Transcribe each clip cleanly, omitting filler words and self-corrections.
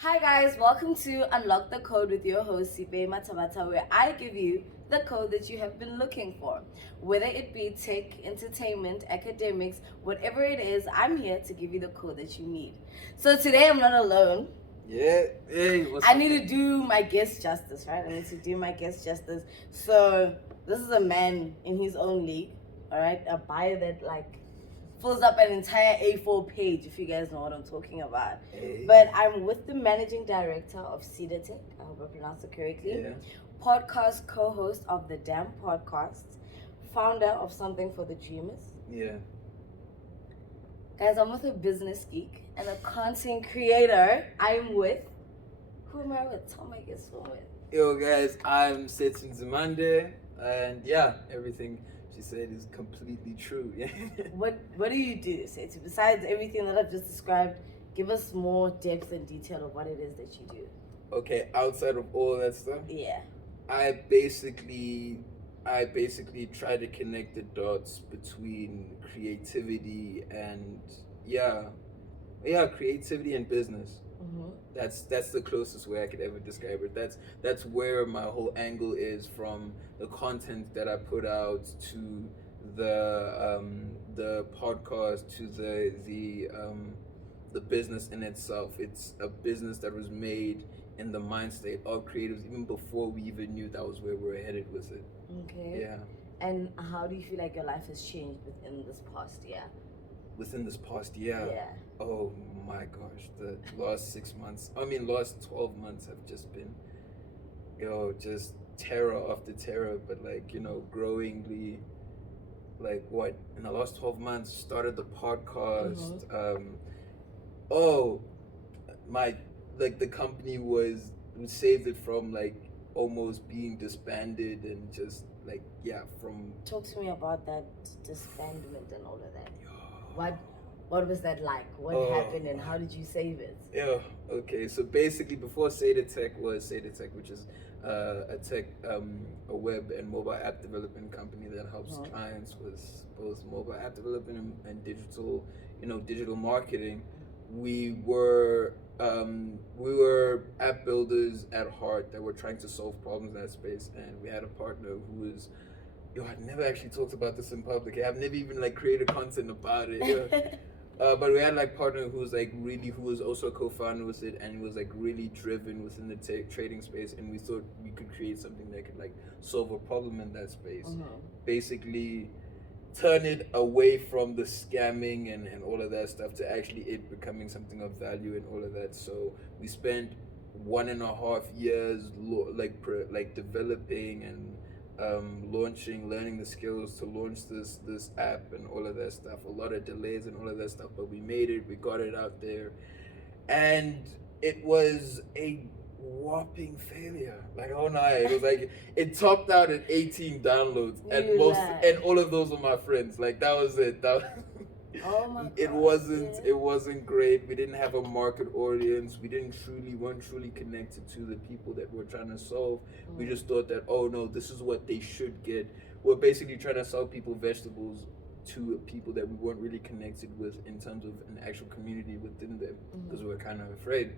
Hi guys, welcome to Unlock the Code with your host Sipe Matabata, where I give you the code that you have been looking for. Whether it be tech, entertainment, academics, whatever it is, I'm here to give you the code that you need. So today I'm not alone. Yeah, hey, I need to do my guest justice, right? I need to do my guest justice. So this is a man in his own league, all right? A bio that fills up an entire A4 page, if you guys know what I'm talking about. Hey. But I'm with the managing director of Cedar Tech. I hope I pronounced it correctly. Yeah. Podcast co-host of the Damn Podcast, founder of Something for the Dreamers. Yeah. Guys, I'm with a business geek and a content creator. I'm with. Who am I with? Tell my guests who I'm with. Yo, guys, I'm Setin Zimande, and yeah, everything she said is completely true. Yeah. What do you do, Setu? Besides everything that I've just described, give us more depth and detail of what it is that you do. Okay, outside of all that stuff, Yeah. I basically try to connect the dots between creativity and creativity and business. Mm-hmm. That's the closest way I could ever describe it. That's where my whole angle is, from the content that I put out to the podcast to the business in itself. It's a business that was made in the mind state of creatives even before we even knew that was where we were headed with it. Okay. Yeah. And how do you feel like your life has changed within this past year? Within this past year. Yeah. Oh my gosh, the last 12 months have just been, just terror after terror, but growingly, in the last 12 months, started the podcast. Mm-hmm. Oh, my, the company we saved it from almost being disbanded, and just from. Talk to me about that disbandment and all of that. What was that like? What happened and how did you save it? Yeah, okay. So basically, before Seda Tech was Seda Tech, which is a web and mobile app development company that helps clients with both mobile app development and digital marketing. We were app builders at heart that were trying to solve problems in that space, and we had a partner who was. I've never actually talked about this in public. I've never even created content about it. But we had partner who was also a co-founder with it, and was really driven within the trading space, and we thought we could create something that could solve a problem in that space. Basically turn it away from the scamming and all of that stuff to actually it becoming something of value and all of that. So we spent 1.5 years developing and learning the skills to launch this app and all of that stuff. A lot of delays and all of that stuff, but we made it. We got it out there, and it was a whopping failure. It was it topped out at 18 downloads, and all of those were my friends. That was it. Oh my God. It wasn't great. We didn't have a market audience. We weren't truly connected to the people that we're trying to solve. We just thought that, oh no, this is what they should get. We're basically trying to sell people vegetables to people that we weren't really connected with in terms of an actual community within them, because we were kind of afraid.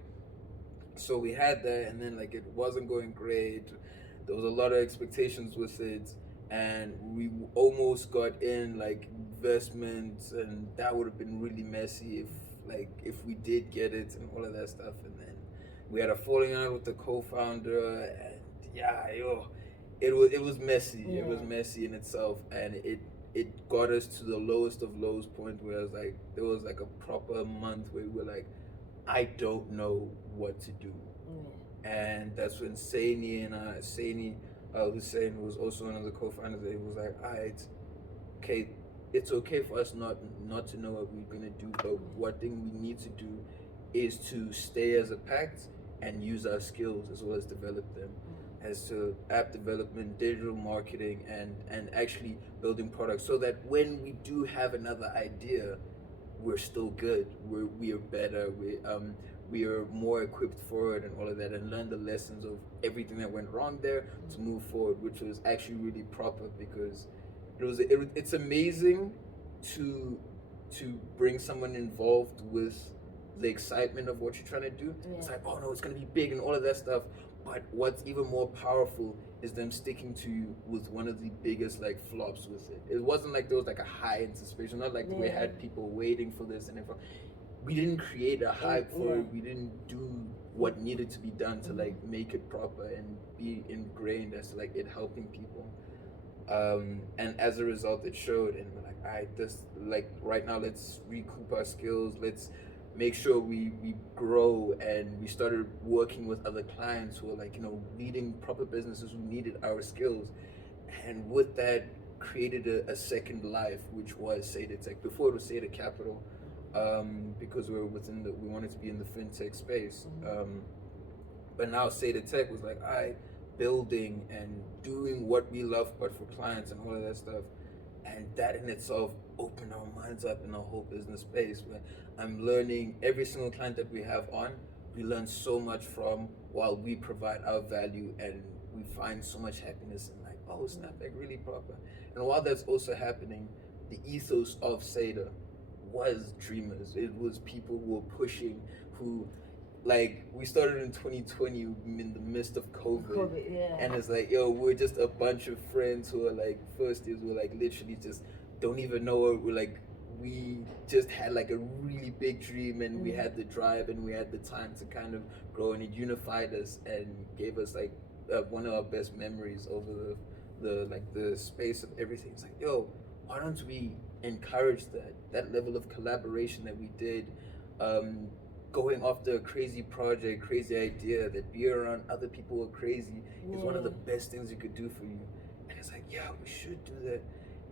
So we had that, and then it wasn't going great. There was a lot of expectations with it, and we almost got in investments, and that would have been really messy if we did get it and all of that stuff. And then we had a falling out with the co-founder, and it was messy. Yeah. It was messy in itself, and it got us to the lowest of lows point where there was a proper month where we were I don't know what to do. And that's when Saini Hussein, who was also one of the co-founders, he was alright, okay, it's okay for us not to know what we're gonna do, but what thing we need to do is to stay as a pact and use our skills as well as develop them, as to app development, digital marketing, and actually building products, so that when we do have another idea, we're still good. We are better. We are more equipped for it and all of that, and learn the lessons of everything that went wrong there to move forward, which was actually really proper, because it's amazing to bring someone involved with the excitement of what you're trying to do. Yeah. It's like, oh no, it's gonna be big and all of that stuff. But what's even more powerful is them sticking to you with one of the biggest like flops with it. It wasn't like there was like a high anticipation, not like we had people waiting for this and everything. We didn't create a hype for it. We didn't do what needed to be done to like make it proper and be ingrained as like it helping people. And as a result, it showed, and we're like, all right, this like right now, let's recoup our skills. Let's make sure we grow, and we started working with other clients who are like, you know, leading proper businesses who needed our skills, and with that created a second life, which was Seda Tech. Before it was Seda Capital, because we wanted to be in the fintech space. But now Seda Tech was like, I building and doing what we love, but for clients and all of that stuff. And that in itself opened our minds up in a whole business space where I'm learning every single client that we have on, we learn so much from while we provide our value, and we find so much happiness in like, oh snap, like really proper. And while that's also happening, the ethos of Seda was dreamers. It was people who were pushing, who like we started in 2020 in the midst of COVID, and it's like, yo, we're just a bunch of friends who are like first years, we're like literally just don't even know what we're like. We just had like a really big dream, and we had the drive and we had the time to kind of grow, and it unified us and gave us like one of our best memories over the space of everything. It's like, yo, why don't we encourage that level of collaboration that we did, going after a crazy project, crazy idea, that being around other people who are crazy is one of the best things you could do for you. And it's like, yeah, we should do that.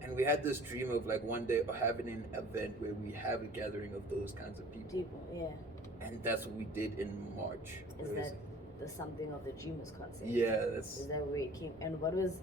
And we had this dream of like one day having an event where we have a gathering of those kinds of people. And that's what we did in March. Is that the something of the dreamers concept? Yeah, that's. Is that where it came? And what was?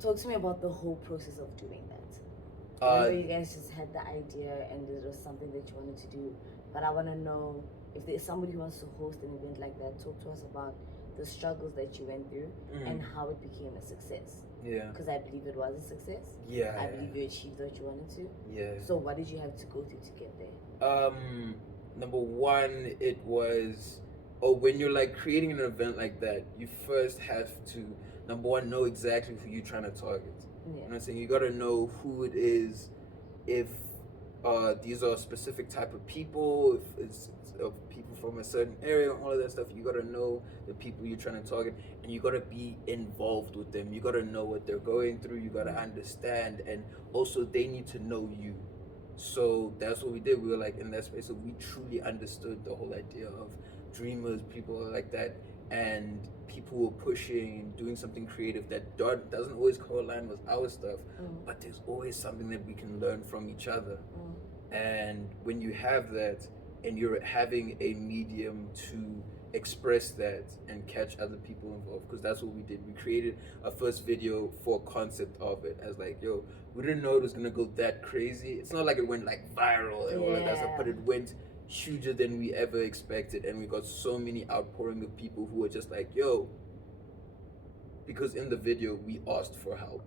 Talk to me about the whole process of doing that. I know you guys just had the idea and it was something that you wanted to do, but I want to know if there's somebody who wants to host an event like that. Talk to us about the struggles that you went through and how it became a success. Yeah. Because I believe it was a success. Yeah. I believe you achieved what you wanted to. Yeah. So what did you have to go through to get there? Number one, it was, when you're like creating an event like that, you first have to, number one, know exactly who you're trying to target. You know what I'm saying? You gotta know who it is, if these are a specific type of people, if it's people from a certain area, all of that stuff. You gotta know the people you're trying to target, and you gotta be involved with them. You gotta know what they're going through. You gotta understand, and also they need to know you. So that's what we did. We were like in that space, so we truly understood the whole idea of dreamers, people like that, and people who are pushing and doing something creative that doesn't always co-align with our stuff, but there's always something that we can learn from each other. And when you have that, and you're having a medium to express that and catch other people involved, because that's what we did. We created a first video for concept of it as like, yo, we didn't know it was gonna go that crazy. It's not like it went like viral and all of that stuff, but it went huger than we ever expected, and we got so many outpouring of people who were just like, yo, because in the video we asked for help.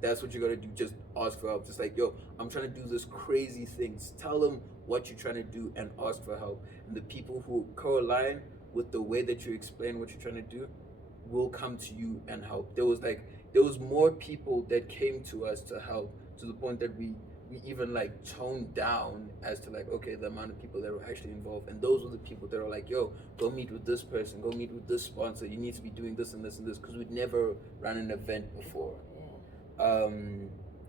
That's what you gotta do, just ask for help. Just like, yo, I'm trying to do this crazy things. Tell them what you're trying to do and ask for help. And the people who co-align with the way that you explain what you're trying to do will come to you and help. There was more people that came to us to help, to the point that we even like toned down as to like, okay, the amount of people that were actually involved. And those were the people that were like, yo, go meet with this person, go meet with this sponsor, you need to be doing this and this and this, because we'd never ran an event before.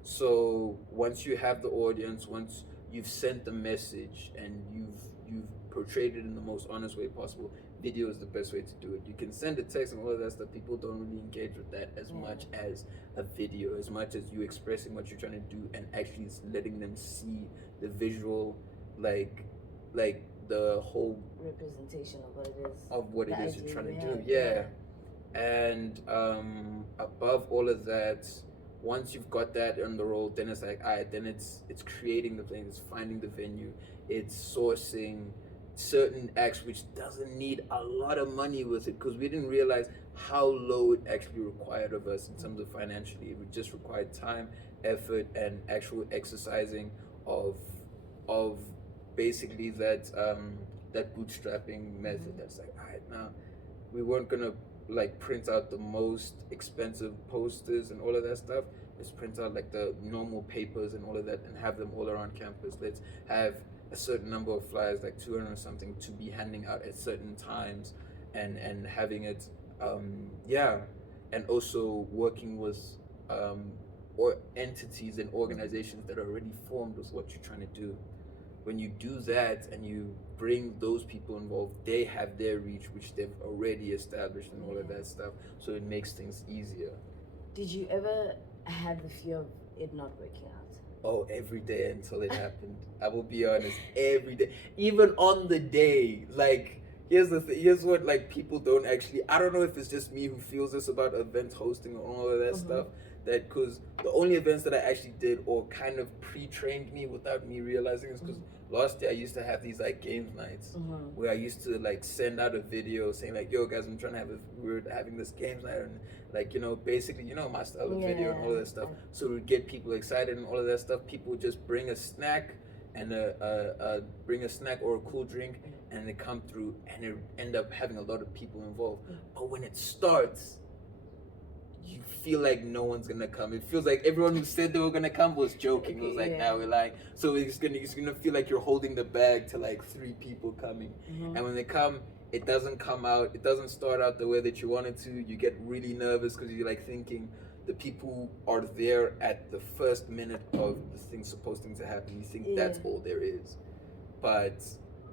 So once you have the audience, once you've sent the message and you've portrayed it in the most honest way possible, video is the best way to do it. You can send a text and all of that stuff. People don't really engage with that as much as a video, as much as you expressing what you're trying to do and actually letting them see the visual, like the whole representation of what it is. Of what it is you're trying to do. And above all of that, once you've got that on the roll, then it's like, all right, then it's creating the thing, it's finding the venue, it's sourcing certain acts, which doesn't need a lot of money with it, because we didn't realize how low it actually required of us in terms of financially. It would just require time, effort, and actual exercising of basically that bootstrapping method. That's like, all right, now we weren't gonna like print out the most expensive posters and all of that stuff. Let's print out like the normal papers and all of that and have them all around campus. Let's have a certain number of flyers, like 200 or something, to be handing out at certain times, and having it, and also working with or entities and organizations that are already formed with what you're trying to do. When you do that and you bring those people involved, they have their reach, which they've already established and all of that stuff. So it makes things easier. Did you ever have the fear of it not working out? Oh, every day until it happened. I will be honest, every day. Even on the day, like, here's the thing. Here's what, like, people don't actually. I don't know if it's just me who feels this about event hosting and all of that stuff. That because the only events that I actually did or kind of pre-trained me without me realizing is because last year I used to have these like games nights where I used to like send out a video saying like, yo guys, I'm trying to have we're having this games night, and like, you know, basically, you know, my style of video and all of that stuff. So to get people excited and all of that stuff, people would just bring a snack and bring a snack or a cool drink, and they come through and it end up having a lot of people involved. But when it starts, you feel like no one's gonna come. It feels like everyone who said they were gonna come was joking. It was like, now we're like, so it's gonna feel like you're holding the bag to like 3 people coming. And when they come, it doesn't come out. It doesn't start out the way that you want it to. You get really nervous because you're like thinking the people are there at the first minute of the thing supposed to happen. You think that's all there is, but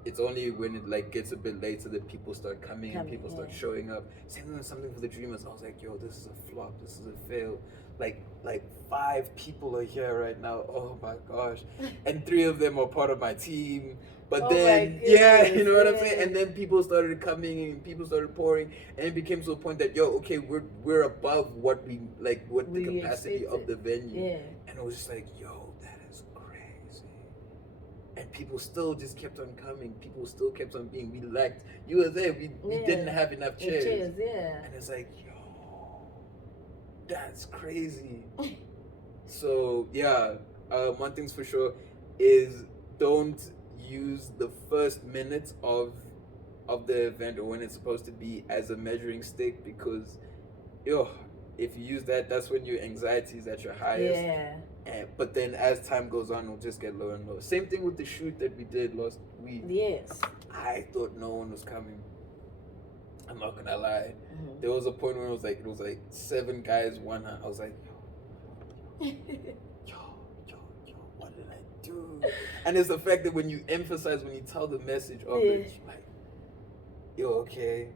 it's only when it like gets a bit later that people start coming and people start showing up. Same with something for the Dreamers. I was like, yo, this is a flop. This is a fail. Like 5 people are here right now. Oh my gosh, and 3 of them are part of my team. But then, you know what I'm saying? And then people started coming and people started pouring, and it became to a point that, yo, okay, we're above what the capacity of the venue. And it was just like, yo, that is crazy. And people still just kept on coming. People still kept on being, we lacked, you were there, we didn't have enough chairs. And it's like, yo, that's crazy. So, one thing's for sure is don't use the first minutes of the event or when it's supposed to be as a measuring stick, because if you use that, that's when your anxiety is at your highest. But then as time goes on, it'll just get lower and lower. Same thing with the shoot that we did last week. I thought no one was coming. I'm not gonna lie. There was a point where it was like 7 guys, 1 hand. I was like, yo, what did I do? And it's the fact that when you tell the message of it, like, yo, okay,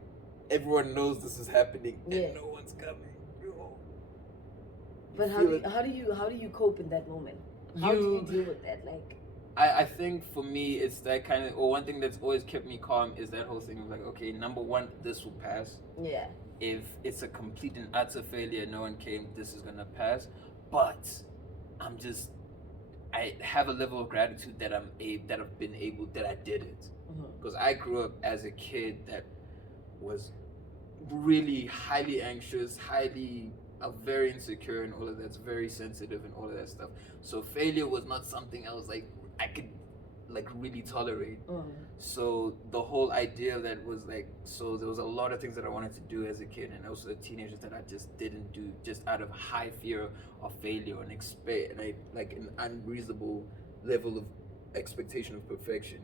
everyone knows this is happening and no one's coming. Yo. But how do you cope in that moment? How do you deal with that? Like, I think for me it's that kind of, or one thing that's always kept me calm is that whole thing of like, okay, number one, this will pass. If it's a complete and utter failure, no one came, this is gonna pass. But I have a level of gratitude that I did it. Because I grew up as a kid that was really highly anxious, very insecure and all of that's very sensitive and all of that stuff. So failure was not something I was like, I could like really tolerate. So the whole idea of that was like, so there was a lot of things that I wanted to do as a kid and also a teenager that I just didn't do, just out of high fear of failure and like an unreasonable level of expectation of perfection.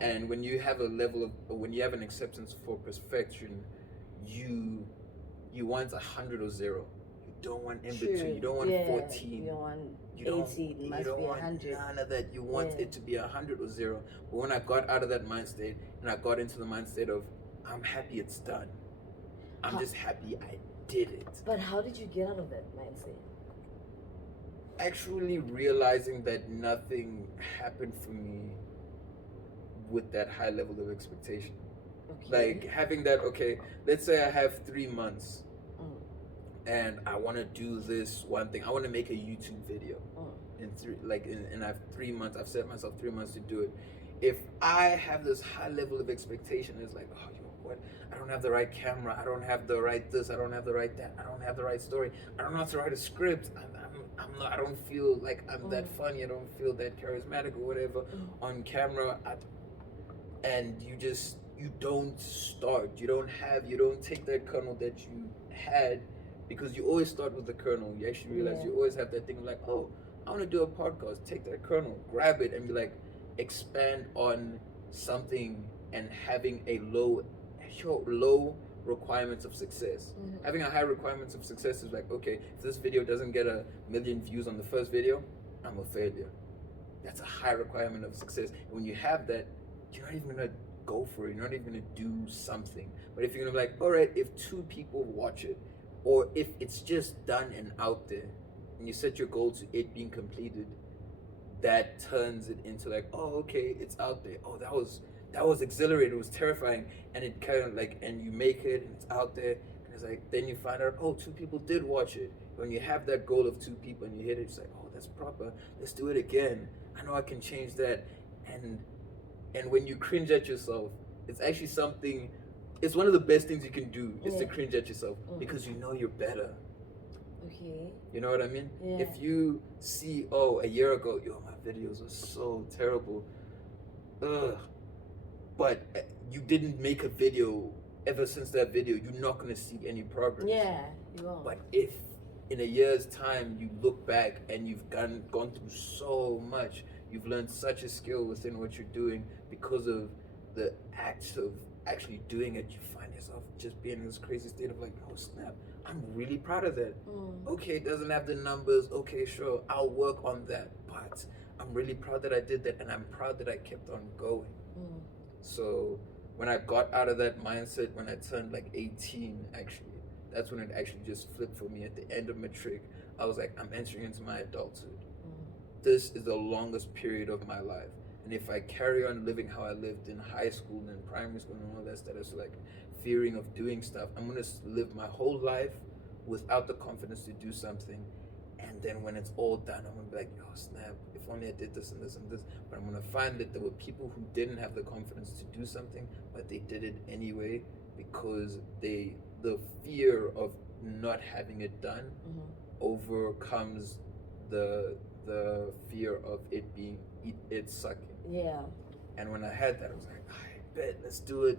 And when you have an acceptance for perfection, you want 100 or 0. You don't want in between. You don't want 14. You don't want 18. It must be 100. None of that. You want it to be 100 or 0. But when I got out of that mind state and I got into the mind state of, I'm happy it's done. I'm just happy I did it. But how did you get out of that mindset? Actually realizing that nothing happened for me with that high level of expectation. Like having that, okay, let's say I have 3 months and I want to do this one thing. I want to make a YouTube video and I have 3 months. I've set myself 3 months to do it. If I have this high level of expectation, it's like, oh, yo, what? I don't have the right camera. I don't have the right this. I don't have the right that. I don't have the right story. I don't know how to write a script. I'm not. I don't feel like I'm that funny. I don't feel that charismatic or whatever on camera. And you don't start. You don't take that kernel that you had, because you always start with the kernel. You actually realize you always have that thing of like, oh, I want to do a podcast. Take that kernel, grab it, and be like, expand on something, and having a low requirements of success. Having a high requirements of success is like, okay, if this video doesn't get 1 million views on the first video, I'm a failure. That's a high requirement of success. And when you have that, you're not even gonna go for it. You're not even gonna do something. But if you're gonna be like, all right, if 2 people watch it, or if it's just done and out there, and you set your goal to it being completed, that turns it into like, oh, okay, it's out there. Oh, that was exhilarating. It was terrifying, and it kind of like, and you make it, and it's out there, and it's like, then you find out, oh, 2 people did watch it. When you have that goal of 2 people and you hit it, it's like, oh, that's proper. Let's do it again. I know I can change that, and when you cringe at yourself, it's actually something. It's one of the best things you can do is to cringe at yourself, because you know you're better. Okay. You know what I mean? Yeah. If you see, oh, a year ago, my videos were so terrible. Ugh. But you didn't make a video ever since that video, you're not going to see any progress. Yeah, you won't. But if in a year's time you look back and you've gone through so much, you've learned such a skill within what you're doing because of the act of actually doing it, you find yourself just being in this crazy state of like, oh snap, I'm really proud of that. Okay, it doesn't have the numbers, okay, sure, I'll work on that, but I'm really proud that I did that, and I'm proud that I kept on going. So when I got out of that mindset, when I turned like 18, actually, that's when it actually just flipped for me. At the end of matric, I was like, I'm entering into my adulthood. This is the longest period of my life. And if I carry on living how I lived in high school and primary school and all that stuff, it's like fearing of doing stuff. I'm going to live my whole life without the confidence to do something. And then when it's all done, I'm going to be like, oh snap, if only I did this and this and this. But I'm going to find that there were people who didn't have the confidence to do something, but they did it anyway because the fear of not having it done overcomes the fear of it sucking. Yeah. And when I had that, I was like, I bet, let's do it.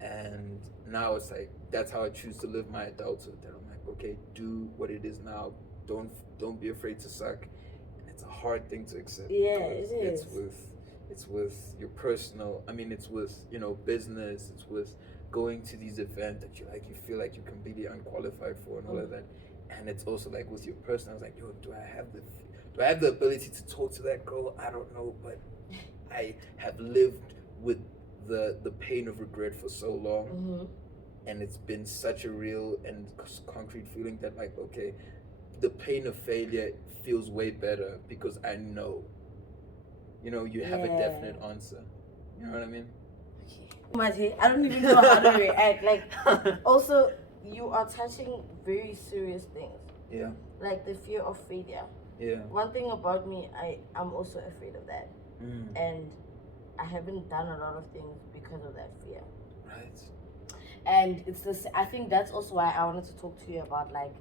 And now it's like, that's how I choose to live my adulthood. That I'm like, okay, do what it is now. Don't be afraid to suck. And it's a hard thing to accept. Yeah, it is. It's with your personal, it's with, business, it's with going to these events that you feel like you're completely unqualified for and all of that. And it's also like with your personal, I was like, yo, do I have the ability to talk to that girl? I don't know, but I have lived with the pain of regret for so long, and it's been such a real and concrete feeling that like, okay, the pain of failure feels way better because I know, you have a definite answer. You know what I mean? Okay. I don't even know how to react. Like, also, you are touching very serious things. Yeah. Like the fear of failure. Yeah. One thing about me, I'm also afraid of that. And I haven't done a lot of things because of that fear. Right. And it's this. I think that's also why I wanted to talk to you about like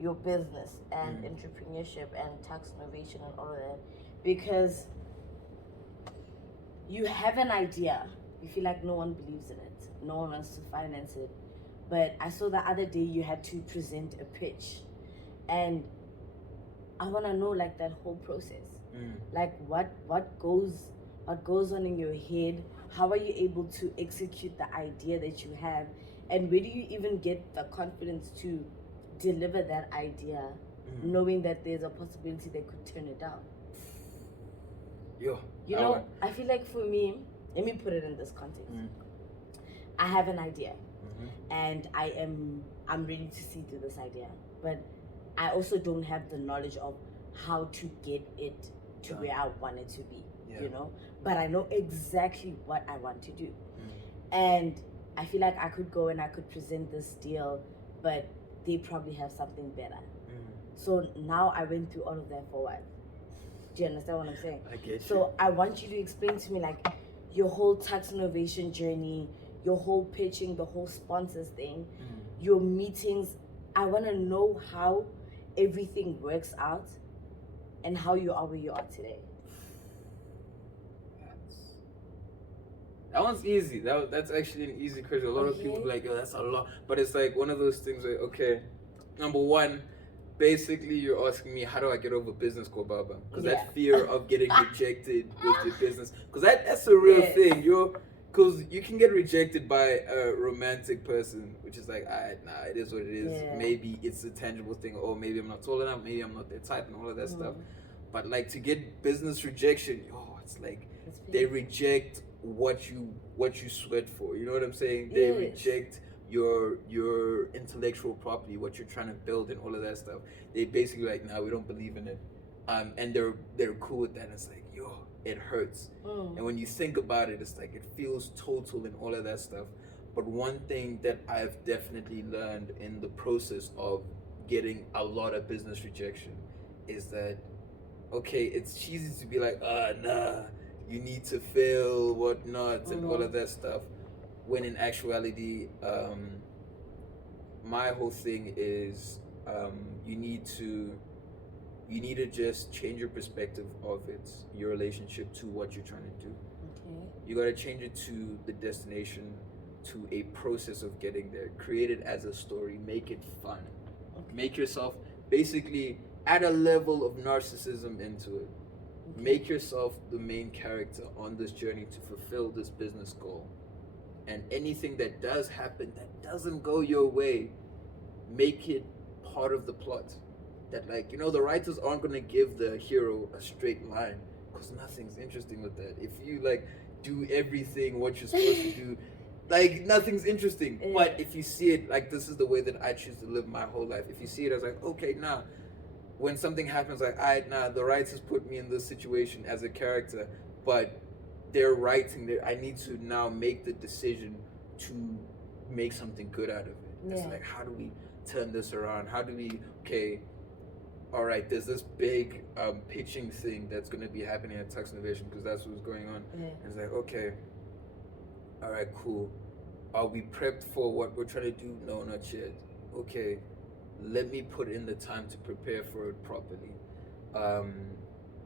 your business and entrepreneurship and Tuksnovation and all of that, because you have an idea. You feel like no one believes in it. No one wants to finance it. But I saw the other day you had to present a pitch, and I want to know like that whole process. Like what goes on in your head? How are you able to execute the idea that you have, and where do you even get the confidence to deliver that idea, knowing that there's a possibility they could turn it down? I feel like for me, let me put it in this context. I have an idea, and I'm ready to see through this idea, but I also don't have the knowledge of how to get it to where I want it to be. But I know exactly what I want to do, and I feel like I could go and I could present this deal, but they probably have something better. So now I went through all of that for what? Do you understand what I'm saying? I get you. So I want you to explain to me like your whole Tuksnovation journey, your whole pitching, the whole sponsors thing, your meetings. I want to know how everything works out and how you are where you are today. That one's easy. That's actually an easy question. A lot of people be like, "Yo, that's a lot," but it's like one of those things where, okay, number one, basically you're asking me, how do I get over business Kobaba? Because that fear of getting rejected with your business, because that's a real thing. Because you can get rejected by a romantic person, which is like, nah, it is what it is. Yeah. Maybe it's a tangible thing, or maybe I'm not tall enough, maybe I'm not their type, and all of that stuff. But like to get business rejection, it's like they reject what you sweat for. You know what I'm saying? They reject your intellectual property, what you're trying to build, and all of that stuff. They basically like, nah, we don't believe in it. And they're cool with that. And it's like, it hurts. And when you think about it, it's like it feels total and all of that stuff. But one thing that I've definitely learned in the process of getting a lot of business rejection is that, okay, it's cheesy to be like, nah, you need to fail, whatnot, and all of that stuff. When in actuality, my whole thing is you need to just change your perspective of it, your relationship to what you're trying to do. You got to change it to the destination, to a process of getting there. Create it as a story. Make it fun. Make yourself basically add a level of narcissism into it. Make yourself the main character on this journey to fulfill this business goal. And anything that does happen that doesn't go your way, make it part of the plot. That, like, the writers aren't going to give the hero a straight line, because nothing's interesting with that. If you like do everything what you're supposed to do, like, nothing's interesting. But if you see it like, this is the way that I choose to live my whole life. If you see it as like, okay, when something happens, like, the writers put me in this situation as a character, but they're writing there. I need to now make the decision to make something good out of it. It's like, how do we turn this around? How do we, all right, there's this big pitching thing that's going to be happening at Tuksnovation, because that's what's going on. And it's like, okay, all right, cool. Are we prepped for what we're trying to do? No, not yet. Okay, let me put in the time to prepare for it properly.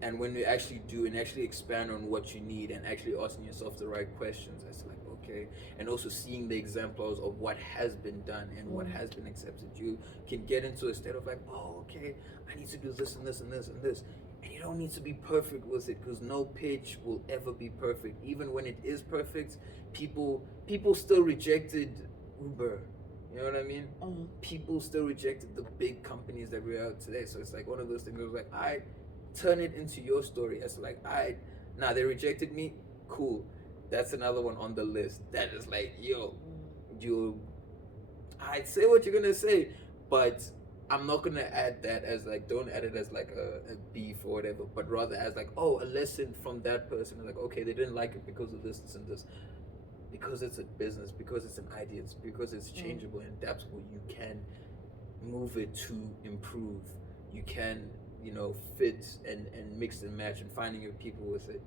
And when you actually do and actually expand on what you need and actually asking yourself the right questions, it's like, okay, and also seeing the examples of what has been done and what has been accepted, you can get into a state of like, okay, I need to do this and this and this and this. And you don't need to be perfect with it, because no pitch will ever be perfect. Even when it is perfect, people still rejected Uber. You know what I mean? People still rejected the big companies that we have today. So it's like one of those things where it's like, turn it into your story. It's like, they rejected me, cool. That's another one on the list. That is like, I'd say what you're gonna say, but I'm not gonna add that as like, don't add it as like a beef or whatever, but rather as like, a lesson from that person. Like, okay, they didn't like it because of this and this. Because it's a business, because it's an idea, it's because it's changeable and adaptable. You can move it to improve. You can, fit and mix and match and finding your people with it.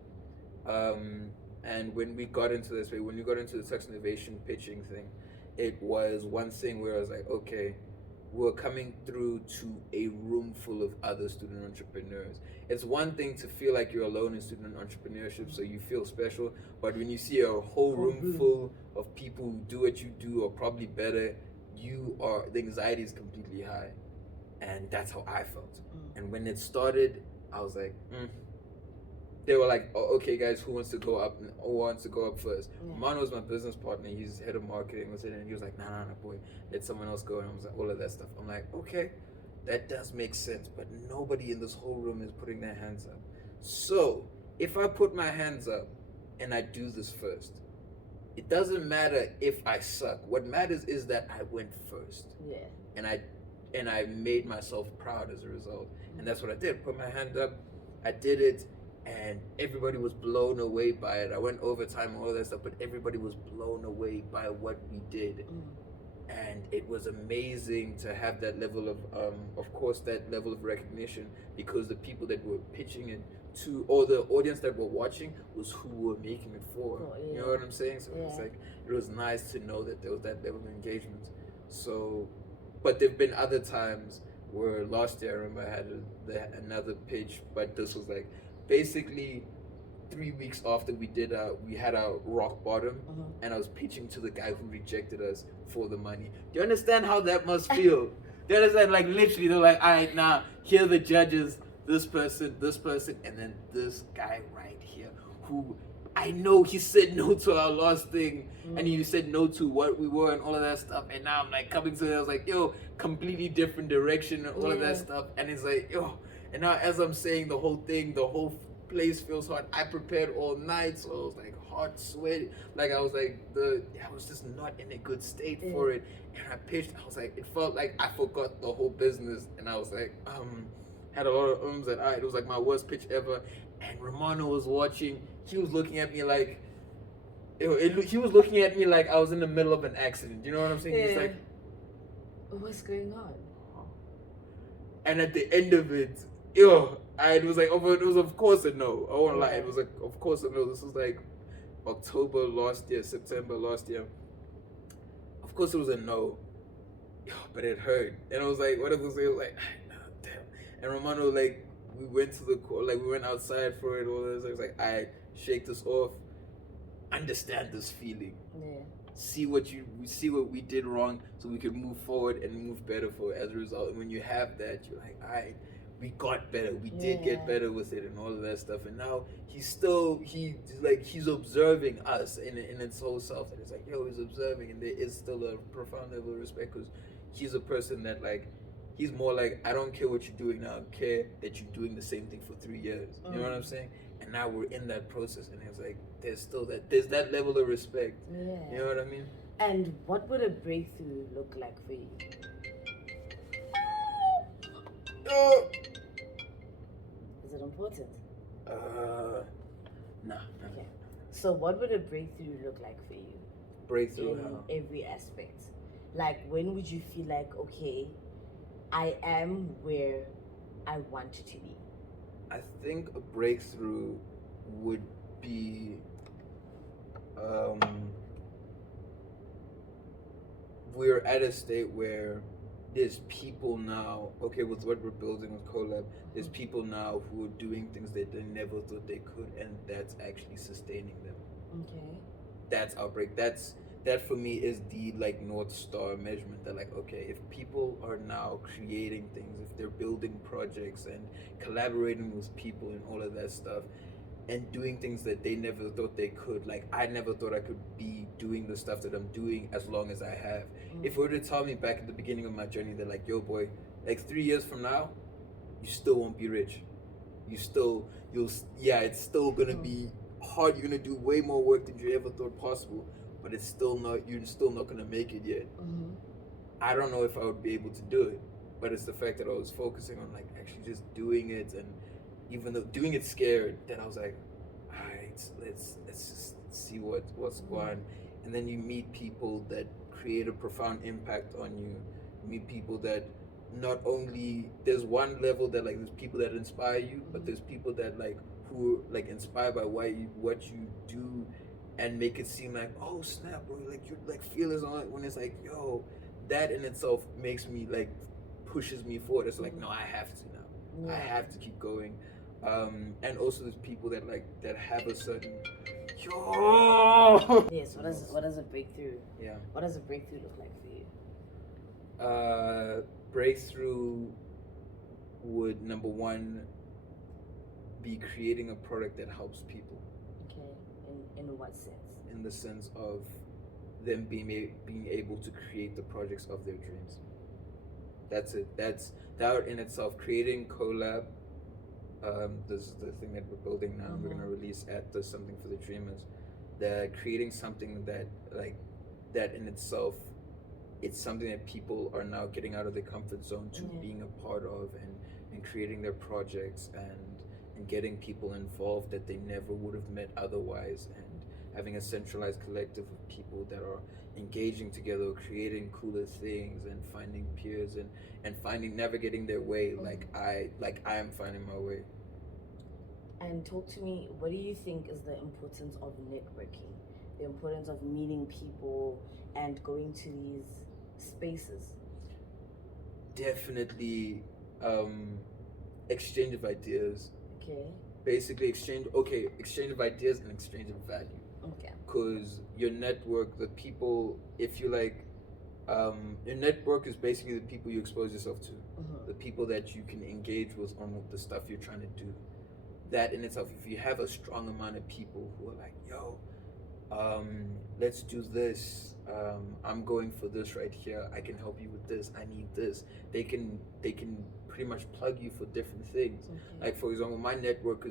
And when we got into this way, when we got into the Tuksnovation pitching thing, it was one thing where I was like, okay, we're coming through to a room full of other student entrepreneurs. It's one thing to feel like you're alone in student entrepreneurship, so you feel special, but when you see a whole room full of people who do what you do or probably better, the anxiety is completely high. And that's how I felt. And when it started, I was like, They were like, okay, guys, who wants to go up first? Man was my business partner. He's head of marketing, and he was like, nah, boy, let someone else go. And I was like, all of that stuff. I'm like, okay, that does make sense, but nobody in this whole room is putting their hands up. So if I put my hands up and I do this first, it doesn't matter if I suck. What matters is that I went first. And I made myself proud as a result. And that's what I did. Put my hand up. I did it. And everybody was blown away by it. I went overtime and all that stuff, but everybody was blown away by what we did. and it was amazing to have that level of course, that level of recognition, because the people that were pitching it to, or the audience that were watching, was who we were making it for. Oh, yeah. You know what I'm saying? So Yeah. it's like, it was nice to know that there was that level of engagement. So, but there've been other times where last year I remember I had another pitch, but this was like basically 3 weeks after we had our rock bottom, and I was pitching to the guy who rejected us for the money. Do you understand how that must feel? Do you understand? Like, literally, they're like, all right, now here are the judges, this person, and then this guy right here, who I know he said no to our last thing, and you said no to what we were and all of that stuff, and now I'm like coming to it, I was like, yo, completely different direction and all of that stuff, and it's like, yo, and now as I'm saying the whole thing, the whole place feels hot. I prepared all night, so I was like hot, sweaty. Like I was just not in a good state for it. And I pitched. I was like, it felt like I forgot the whole business, and I was like, had a lot of ums and it was like my worst pitch ever. And Romano was watching. He was looking at me like, he was looking at me like I was in the middle of an accident. You know what I'm saying? He's like, what's going on? And at the end of it, it was like, it was of course a no. I won't lie, it was like, of course a no. This was like October last year, September last year. Of course it was a no, but it hurt. And I was like, what I was saying, was like, no, damn. And Romano, like, we went to the court, like, we went outside for it. All this. I was like, I shake this off. Understand this feeling. Yeah. See what we did wrong, so we could move forward and move better for it. As a result, and when you have that, you're like, we got better. We did get better with it and all of that stuff. And now he's observing us in its whole self. And it's like, he's observing, and there is still a profound level of respect, because he's a person that, like, he's more like, I don't care what you're doing now. I care that you're doing the same thing for 3 years. You know what I'm saying? And now we're in that process, and it's like, there's that level of respect. Yeah. You know what I mean? And what would a breakthrough look like for you? Is it important? Nah. Okay. So what would a breakthrough look like for you? Breakthrough in how? every aspect. Like, when would you feel like, okay, I am where I want to be? I think a breakthrough would be we're at a state where there's people now, okay, with what we're building with Collab, there's people now who are doing things that they never thought they could, and that's actually sustaining them. Okay. That's our break. That for me is the, like, North Star measurement, that, like, okay, if people are now creating things, if they're building projects and collaborating with people and all of that stuff, and doing things that they never thought they could. Like, I never thought I could be doing the stuff that I'm doing as long as I have. If you were to tell me back at the beginning of my journey that, like, yo, boy, like, 3 years from now, you still won't be rich. It's still gonna be hard. You're gonna do way more work than you ever thought possible, but you're still not gonna make it yet. I don't know if I would be able to do it, but it's the fact that I was focusing on, like, actually just doing it, and even though doing it scared, then I was like, all right, let's just see what's going on. And then you meet people that create a profound impact on you. You meet people that not only, there's one level that, like, there's people that inspire you, but there's people that, like, who are, like, inspired by what you do, and make it seem like, oh snap, bro, like, you're, like, feelings on it, when it's like, yo, that in itself makes me, like, pushes me forward. It's like, no, I have to now. I have to keep going. And also there's people that, like, that have a certain Yes, what does a breakthrough what does a breakthrough look like for you? Breakthrough would, number one, be creating a product that helps people. Okay. In what sense? In the sense of them being able to create the projects of their dreams. That's it. That's that in itself. Creating Collab. This is the thing that we're building now. We're gonna release at the Something for the Dreamers. That creating something that, like, that in itself, it's something that people are now getting out of their comfort zone to being a part of, and creating their projects, and getting people involved that they never would have met otherwise, and having a centralized collective of people that are engaging together, creating cooler things, and finding peers, and finding navigating their way, like I am finding my way. And talk to me, what do you think is the importance of networking? The importance of meeting people and going to these spaces? Definitely exchange of ideas. Okay. Basically exchange of ideas and exchange of value. Okay. Because your network, the people, if you like, your network is basically the people you expose yourself to, the people that you can engage with on the stuff you're trying to do. That in itself, if you have a strong amount of people who are like, yo, let's do this, I'm going for this right here, I can help you with this, I need this, they can pretty much plug you for different things. Like, for example, my network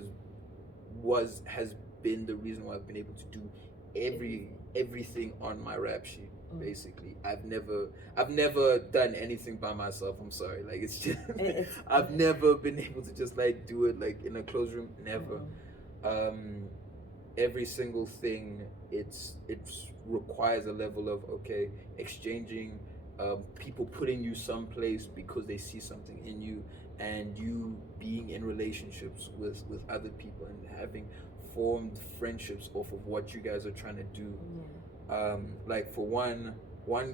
has been the reason why I've been able to do everything on my rap sheet. Basically, I've never done anything by myself. I'm sorry, like it's just I've never been able to just like do it like in a closed room. Never. Every single thing, it requires a level of exchanging, people putting you someplace because they see something in you, and you being in relationships with other people and having formed friendships off of what you guys are trying to do. Like for one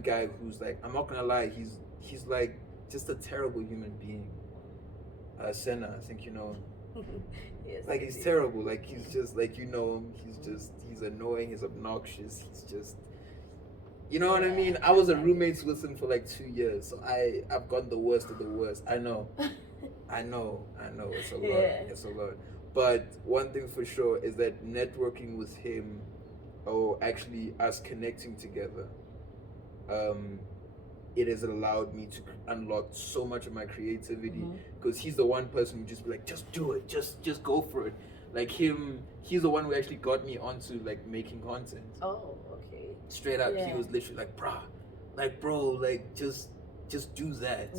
guy who's like, I'm not gonna lie, he's like just a terrible human being. Senna, I think you know him. Yes, like he's terrible. Like he's just like, you know him. He's annoying. He's obnoxious. He's just, you know what I mean. I was a roommates with him for like 2 years, so I've gotten the worst of the worst. I know. It's a lot. It's a lot. But one thing for sure is that networking with him, or actually us connecting together, it has allowed me to unlock so much of my creativity, because he's the one person who just be like, just do it, just go for it. Like he's the one who actually got me onto like making content. Oh, okay. Straight up, he was literally like, bro, like just do that,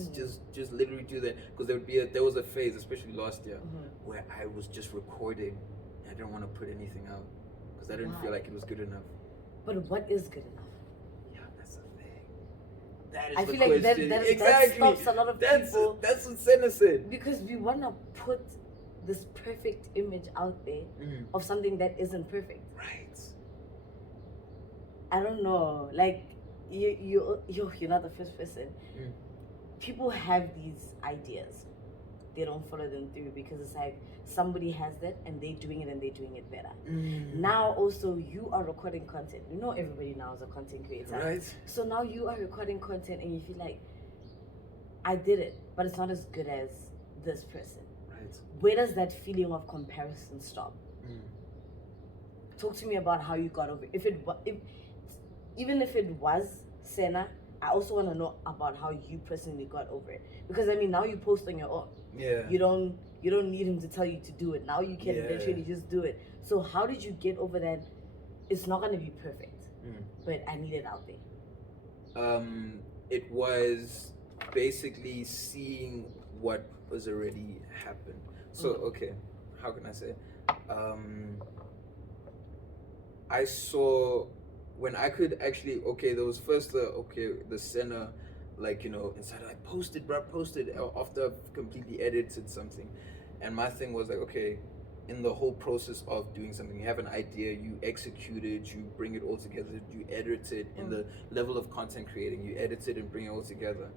just literally do that. Because there was a phase, especially last year, where I was just recording. I didn't want to put anything out because I didn't feel like it was good enough. But what is good enough? Yeah, that's the thing. That is I the feel question. like that stops a lot of people. That's what Senna said. Because we want to put this perfect image out there of something that isn't perfect. Right. I don't know. Like you're not the first person. People have these ideas. They don't follow them through because it's like somebody has that and they're doing it better. Now also you are recording content. You know, everybody now is a content creator. Right. So now you are recording content and you feel like, I did it, but it's not as good as this person. Right. Where does that feeling of comparison stop? Talk to me about how you got over it. Even if it was Senna, I also want to know about how you personally got over it. Because I mean, now you post on your own. Yeah. You don't need him to tell you to do it. Now you can literally just do it. So how did you get over that? It's not gonna be perfect, but I need it out there. It was basically seeing what was already happened. So okay, how can I say? I saw when I could actually there was first the Senna, like, you know, inside I posted after I've completely edited something, and my thing was like, okay, in the whole process of doing something, you have an idea, you execute it, you bring it all together, you edit it. In the level of content creating, you edit it and bring it all together.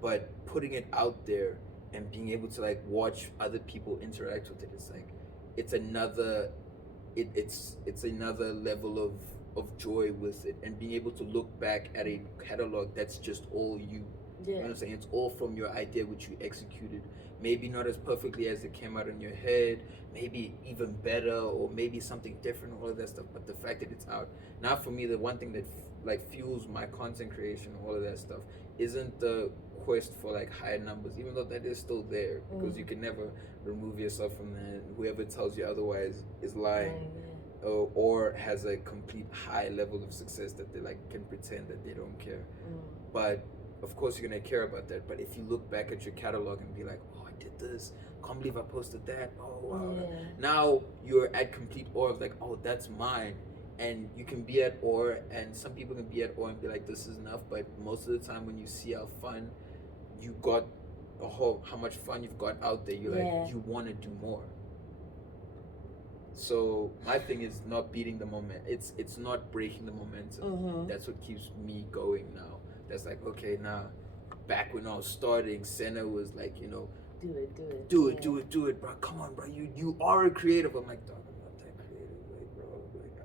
But putting it out there and being able to like watch other people interact with it, it's like it's another level of joy with it, and being able to look back at a catalog that's just all you. You know what I'm saying? It's all from your idea which you executed. Maybe not as perfectly as it came out in your head, maybe even better, or maybe something different, all of that stuff. But the fact that it's out. Now for me, the one thing that like fuels my content creation, all of that stuff, isn't the quest for like higher numbers, even though that is still there, because you can never remove yourself from that. Whoever tells you otherwise is lying. Or has a complete high level of success that they like can pretend that they don't care. But of course you're gonna care about that. But if you look back at your catalog and be like, oh, I did this, can't believe I posted that, oh wow. Now you're at complete awe of like, oh, that's mine. and you can be at awe, and some people can be at awe and be like, this is enough. But most of the time when you see how fun you got, how much fun you've got out there, you're like, you want to do more. So my thing is not beating the moment. It's not breaking the momentum. That's what keeps me going now. That's like, okay, now back when I was starting, Senna was like, you know, do it, bro. Come on, bro. You are a creative. I'm like, dog, I'm not that creative, like, bro. Like,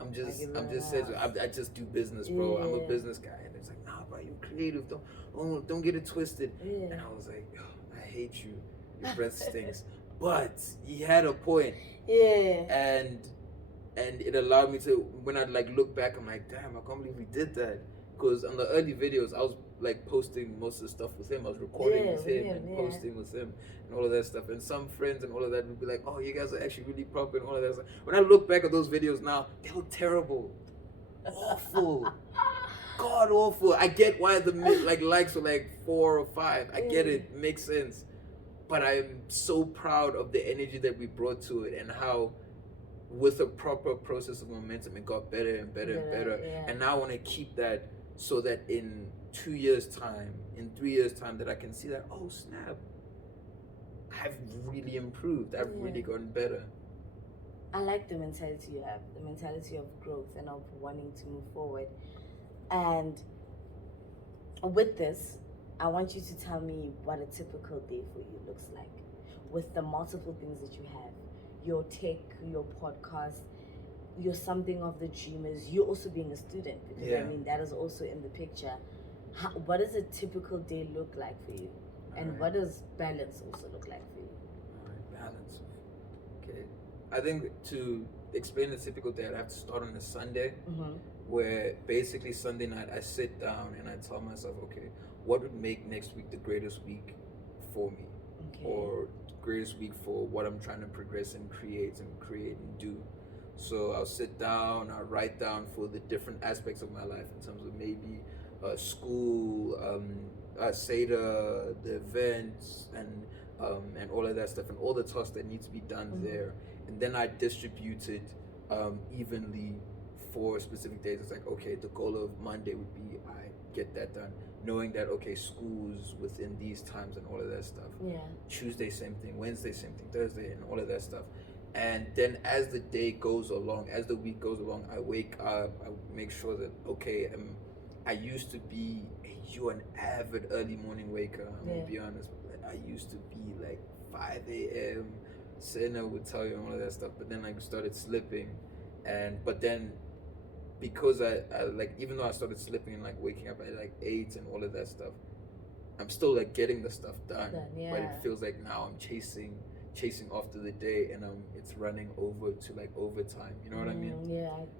I'm just says I just do business, bro. I'm a business guy, and it's like, nah, bro, you're creative. Don't get it twisted. And I was like, oh, I hate you. Your breath stinks. But he had a point. And it allowed me to, when I like look back, I'm like, damn, I can't believe we did that. Because on the early videos, I was like posting most of the stuff with him. I was recording with him and posting with him and all of that stuff. And some friends and all of that would be like, oh, you guys are actually really proper and all of that stuff. When I look back at those videos now, they look terrible. Awful. God awful. I get why the likes were like 4 or 5. I get it. Makes sense. But I'm so proud of the energy that we brought to it, and how with a proper process of momentum it got better and better and better. And now I want to keep that, so that in 2 years time, in 3 years time, that I can see that, oh snap, I've really improved, I've really gotten better. I like the mentality you have, the mentality of growth and of wanting to move forward. And with this, I want you to tell me what a typical day for you looks like, with the multiple things that you have. Your tech, your podcast, you're something of the dreamers, you're also being a student, because I mean that is also in the picture. What does a typical day look like for you? And what does balance also look like for you? Balance. Okay. I think to explain the typical day, I'd have to start on a Sunday, where basically Sunday night I sit down and I tell myself, okay, what would make next week the greatest week for me? Or greatest week for what I'm trying to progress and create and do. So I'll sit down, I'll write down for the different aspects of my life, in terms of maybe school, Seder, the events, and all of that stuff, and all the tasks that need to be done there. And then I distribute it evenly for specific days. It's like, okay, the goal of Monday would be I get that done, knowing that, okay, school's within these times and all of that stuff. Tuesday, same thing. Wednesday, same thing. Thursday, and all of that stuff. And then as the day goes along, as the week goes along, I wake up, I make sure that, okay, I used to be an avid early morning waker. I'm gonna be honest. I used to be like 5 a.m. Senna would tell you all of that stuff, but then I started slipping, but then because I like, even though I started slipping and like waking up at like 8 and all of that stuff, I'm still like getting the stuff done. But it feels like now I'm chasing after the day, and it's running over to like overtime. You know what I mean?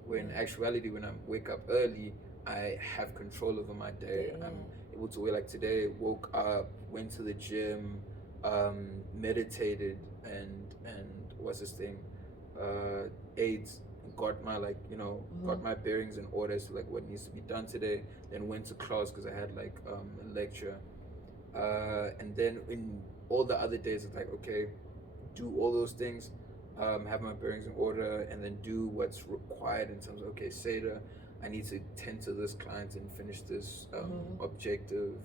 Where in actuality, when I wake up early, I have control over my day. I'm able to like today, woke up, went to the gym, meditated, and what's this thing, ate, got my got my bearings in order to like what needs to be done today. Then went to class because I had like a lecture, and then in all the other days it's like, okay, do all those things, have my bearings in order, and then do what's required in terms of, okay, Seder, I need to tend to this client and finish this objective.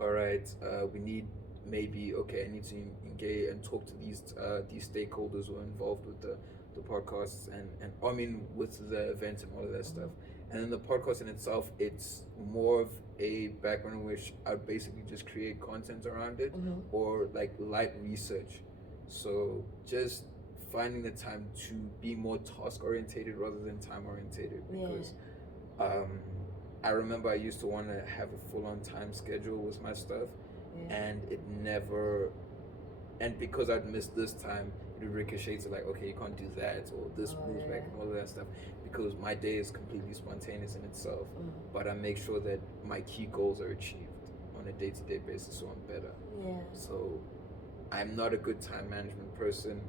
All right, we need maybe, okay, I need to engage and talk to these stakeholders who are involved with the podcasts and I mean with the events and all of that stuff. And then the podcast in itself, it's more of a background in which I basically just create content around it, or like light research. So just finding the time to be more task orientated rather than time orientated, because I remember I used to want to have a full-on time schedule with my stuff, and it never, and because I'd missed this time, it would ricochet to like, okay, you can't do that, or this moves back and all of that stuff, because my day is completely spontaneous in itself. But I make sure that my key goals are achieved on a day-to-day basis, so I'm better. So I'm not a good time management person,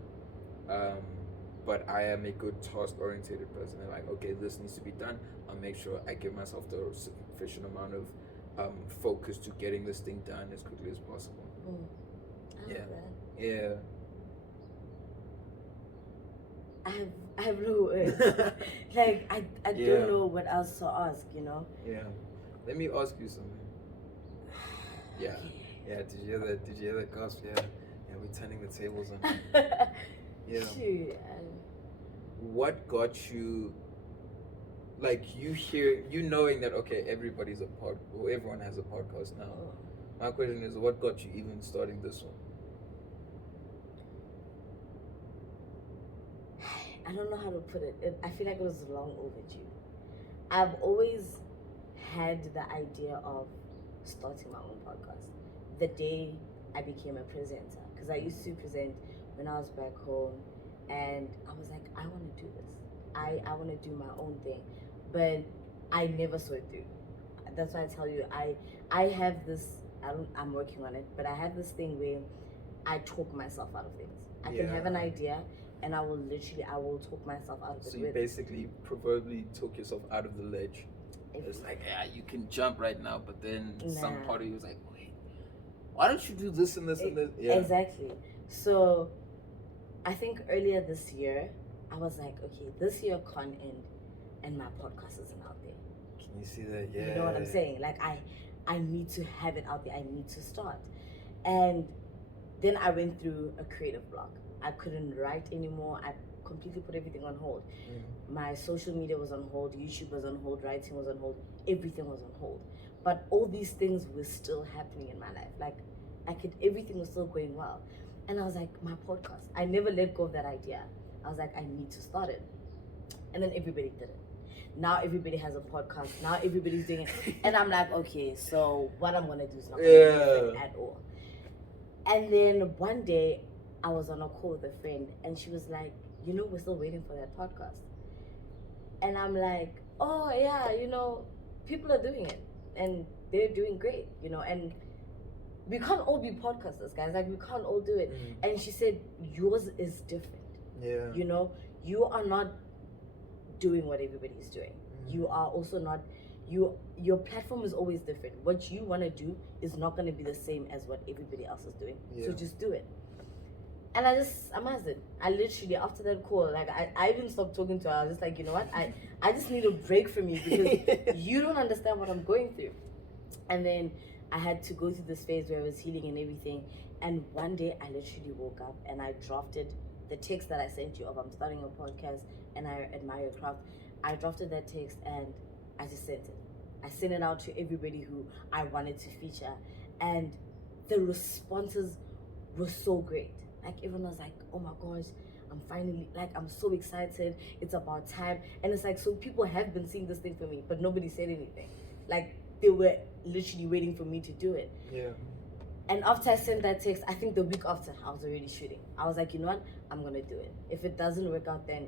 but I am a good task-oriented person. And like, okay, this needs to be done. I'll make sure I give myself the sufficient amount of focus to getting this thing done as quickly as possible. I have I have no words. Like I Yeah. don't know what else to ask, you know. Yeah. Let me ask you something. Yeah. Yeah. Did you hear that gasp? Yeah. Yeah. We're turning the tables on. Yeah. Shoot. What got you? Like you knowing that okay, everybody's a or everyone has a podcast now. My question is, what got you even starting this one? I don't know how to put it. I feel like it was long overdue. I've always had the idea of starting my own podcast the day I became a presenter, because I used to present when I was back home, and I was like, I want to do this. I want to do my own thing, but I never saw it through. That's why I tell you, I have this. I'm working on it, but I have this thing where I talk myself out of things. I can have an idea, and I will talk myself out of it. So you basically probably took yourself out of the ledge. It's like, yeah, you can jump right now, but then some part of you was like, wait, why don't you do this and this and this? Yeah. Exactly. So I think earlier this year, I was like, okay, this year can't end and my podcast isn't out there. Can you see that? Yeah. You know what I'm saying? Like I need to have it out there. I need to start. And then I went through a creative block. I couldn't write anymore. I completely put everything on hold. My social media was on hold, YouTube was on hold, writing was on hold, everything was on hold. But all these things were still happening in my life. Like everything was still going well. And I was like, my podcast. I never let go of that idea. I was like, I need to start it. And then everybody did it. Now everybody has a podcast. Now everybody's doing it. And I'm like, okay, so what I'm gonna do is not gonna be different at all. And then one day I was on a call with a friend and she was like, you know, we're still waiting for that podcast. And I'm like, oh yeah, you know, people are doing it and they're doing great, you know, and we can't all be podcasters, guys. Like, we can't all do it. And she said, yours is different. Yeah. You know, you are not doing what everybody's doing. You are also not, your platform is always different. What you want to do is not going to be the same as what everybody else is doing. Yeah. So just do it. And I amassed it. I literally, after that call, like, I even stopped talking to her. I was just like, you know what? I just need a break from you because you don't understand what I'm going through. And then I had to go through this phase where I was healing and everything. And one day I literally woke up and I drafted the text that I sent you of I'm starting a podcast and I admire your craft. I drafted that text and I just sent it. I sent it out to everybody who I wanted to feature. And the responses were so great. Like, everyone was like, oh my gosh, I'm finally, like, I'm so excited. It's about time. And it's like, so people have been seeing this thing for me, but nobody said anything. Like, they were literally waiting for me to do it. Yeah. And after I sent that text, I think the week after, I was already shooting. I was like, you know what? I'm going to do it. If it doesn't work out, then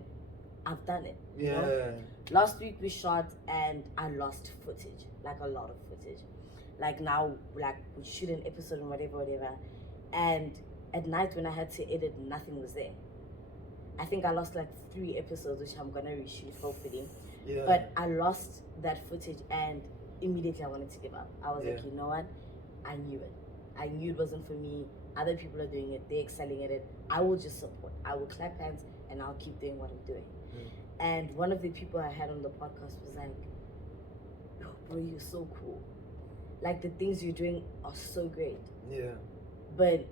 I've done it. Yeah. You know? Last week we shot and I lost footage, like a lot of footage. Like, now, like, we shoot an episode and whatever. And at night when I had to edit, nothing was there. I think I lost like 3 episodes, which I'm going to reshoot, hopefully. Yeah. But I lost that footage and immediately I wanted to give up. I was like, you know what? I knew it. I knew it wasn't for me. Other people are doing it. They're excelling at it. I will just support. I will clap hands and I'll keep doing what I'm doing. And one of the people I had on the podcast was like, yo, bro, you're so cool. Like, the things you're doing are so great. Yeah. But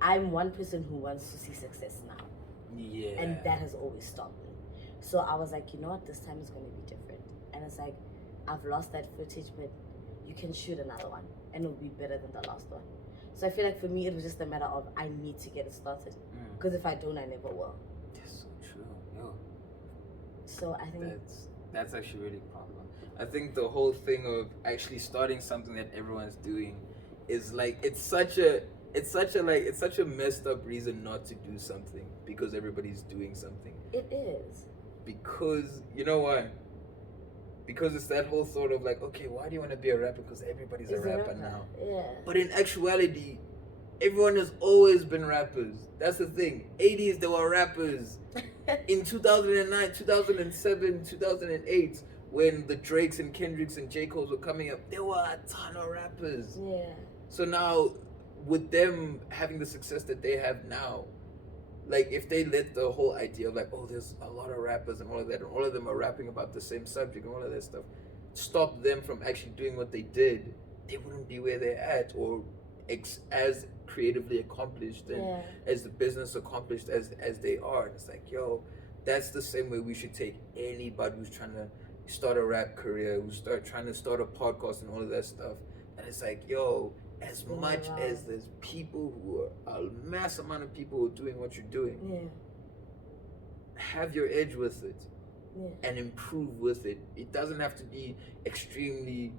I'm one person who wants to see success now. Yeah. And that has always stopped me. So I was like, you know what? This time is going to be different. And it's like, I've lost that footage, but you can shoot another one and it'll be better than the last one. So I feel like for me, it was just a matter of I need to get it started. Because if I don't, I never will. That's so true. Yo. So I think that's actually really popular. I think the whole thing of actually starting something that everyone's doing is like, it's such a messed up reason not to do something because everybody's doing something. It is. Because, you know why? Because it's that whole sort of like, okay, why do you want to be a rapper? Because everybody's a rapper now. Yeah. But in actuality, everyone has always been rappers. That's the thing. 80s, there were rappers. In 2009, 2007, 2008, when the Drakes and Kendricks and J. Cole's were coming up, there were a ton of rappers. Yeah. So now, with them having the success that they have now, like if they let the whole idea of like, oh, there's a lot of rappers and all of that, and all of them are rapping about the same subject and all of that stuff, stop them from actually doing what they did, they wouldn't be where they're at, or as creatively accomplished and as the business accomplished as they are. And it's like, yo, that's the same way we should take anybody who's trying to start a rap career, who's trying to start a podcast and all of that stuff. And it's like, yo, as much as there's people who are a mass amount of people who are doing what you're doing, have your edge with it and improve with it. It doesn't have to be extremely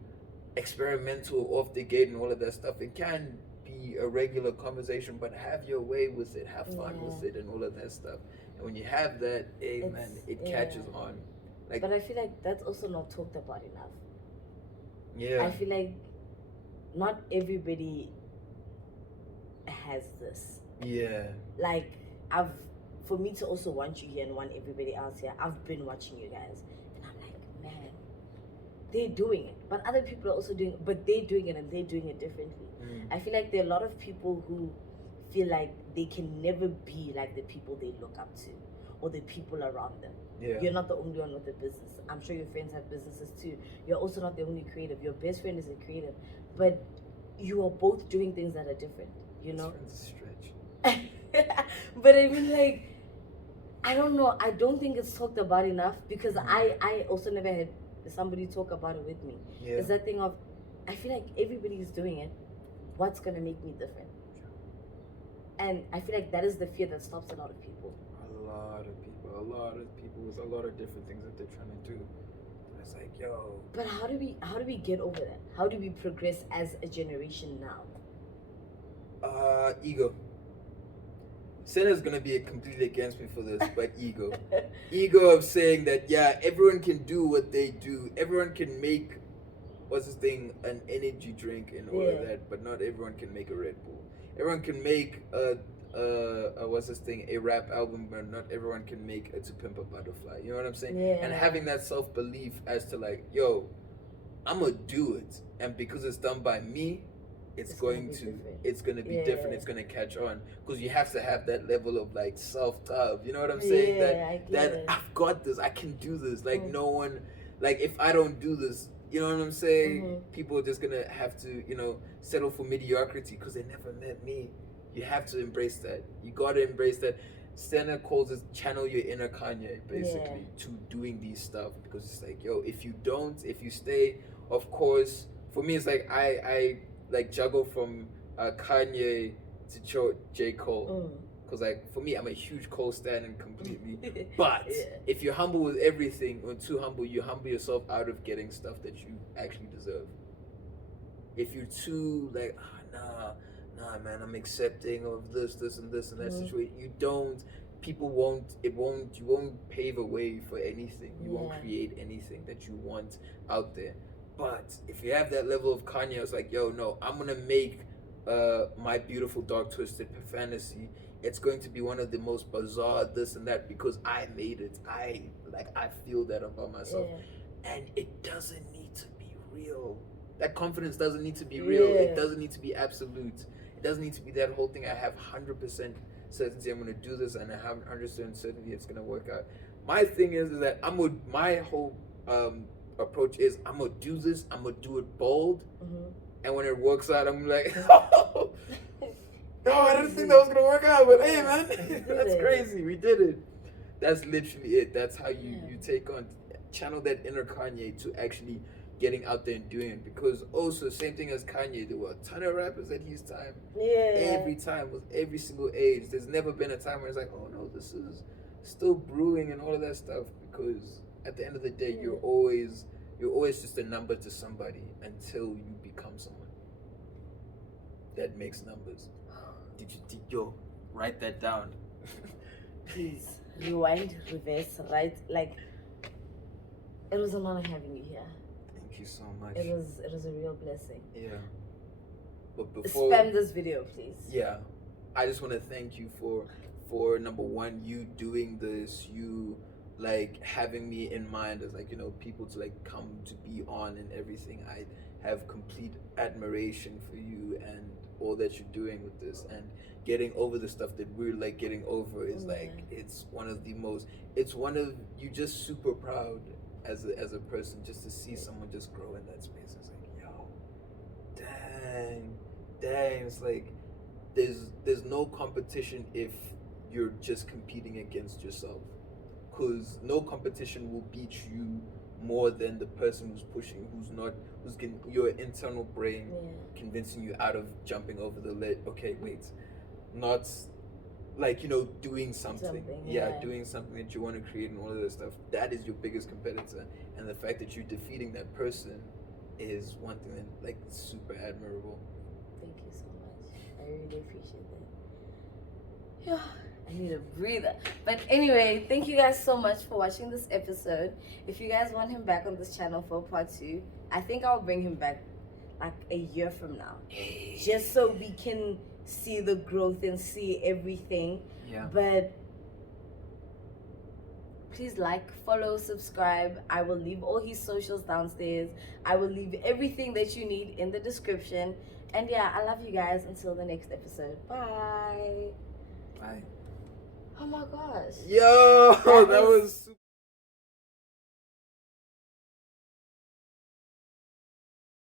experimental off the gate and all of that stuff. It can be a regular conversation, but have your way with it, have fun with it and all of that stuff. And when you have that, it catches on. Like, but I feel like that's also not talked about enough. Yeah. I feel like not everybody has this. Yeah. Like, for me to also want you here and want everybody else here, I've been watching you guys, and I'm like, man, they're doing it, but other people are also doing it, but they're doing it and they're doing it differently. I feel like there are a lot of people who feel like they can never be like the people they look up to or the people around them. You're not the only one with a business. I'm sure your friends have businesses too. You're also not the only creative. Your best friend is a creative, but you are both doing things that are different, you know? Stretch. But I mean, like, I don't know. I don't think it's talked about enough, because I also never had somebody talk about it with me. It's that thing of, I feel like everybody is doing it. What's going to make me different? And I feel like that is the fear that stops a lot of people. A lot of people with a lot of different things that they're trying to do. And it's like, yo. But how do we get over that? How do we progress as a generation now? Ego. Senna's gonna be completely against me for this, but ego. Ego of saying that, yeah, everyone can do what they do. Everyone can make, an energy drink and all of that, but not everyone can make a Red Bull. Everyone can make a rap album, but not everyone can make a To Pimp a Butterfly. You know what I'm saying? And having that self-belief as to like, yo, I'm gonna do it, and because it's done by me, it's going to be different. It's gonna catch on, because you have to have that level of like self-love. You know what I'm saying? That I've got this. I can do this. Like no one, like if I don't do this, you know what I'm saying? People are just gonna have to, settle for mediocrity because they never met me. You have to embrace that. You gotta embrace that. Senna calls it channel your inner Kanye, basically, to doing these stuff, because it's like, yo, if you stay, of course, for me it's like I like juggle from Kanye to J. Cole, because like for me, I'm a huge Cole stan and completely. But if you're humble with everything, or too humble, you humble yourself out of getting stuff that you actually deserve. If you're too like, nah, man, I'm accepting of this and that situation, you won't pave a way for anything. You won't create anything that you want out there. But if you have that level of Kanye, it's like, yo, no, I'm gonna make My Beautiful Dark Twisted Fantasy. It's going to be one of the most bizarre this and that, because I made it. I feel that about myself. And it doesn't need to be real. That confidence doesn't need to be real. It doesn't need to be absolute. It doesn't need to be that whole thing. I have 100% certainty I'm gonna do this, and I have 100% certainty it's gonna work out. My thing is that my whole approach is, I'm gonna do this, I'm gonna do it bold, and when it works out, I'm like, oh, no, I didn't think that was gonna work out, but hey, man, that's crazy, we did it. That's literally it. That's how you take on, channel that inner Kanye to actually getting out there and doing it. Because also, same thing as Kanye, there were a ton of rappers at his time. Every time, with every single age. There's never been a time where it's like, oh no, this is still brewing and all of that stuff. Because at the end of the day, you're always just a number to somebody until you become someone that makes numbers. Did you write that down? Please rewind, reverse, right? Like, it was an honor having you here. Thank you so much. It was a real blessing. Yeah. But before spam this video, please. Yeah. I just want to thank you for number one, you doing this, you like having me in mind as like, people to like come to be on and everything. I have complete admiration for you, and all that you're doing with this, and getting over the stuff that we're like getting over is like, it's one of the most, it's one of, you just super proud as a person just to see someone just grow in that space. It's like, yo, dang, it's like there's no competition if you're just competing against yourself, because no competition will beat you more than the person who's pushing, who's getting your internal brain convincing you out of jumping over the lid. Okay, wait, not like, you know, doing something doing something that you want to create and all of that stuff. That is your biggest competitor, and the fact that you're defeating that person is one thing that, like, super admirable. Thank you so much. I really appreciate that. Yeah, I need a breather. But anyway, thank you guys so much for watching this episode. If you guys want him back on this channel for part 2, I think I'll bring him back like a year from now, just so we can see the growth and see everything. But please like, follow, subscribe. I will leave all his socials downstairs. I will leave everything that you need in the description. And yeah, I love you guys. Until the next episode. Bye. Bye. Oh my gosh. Yo, that was super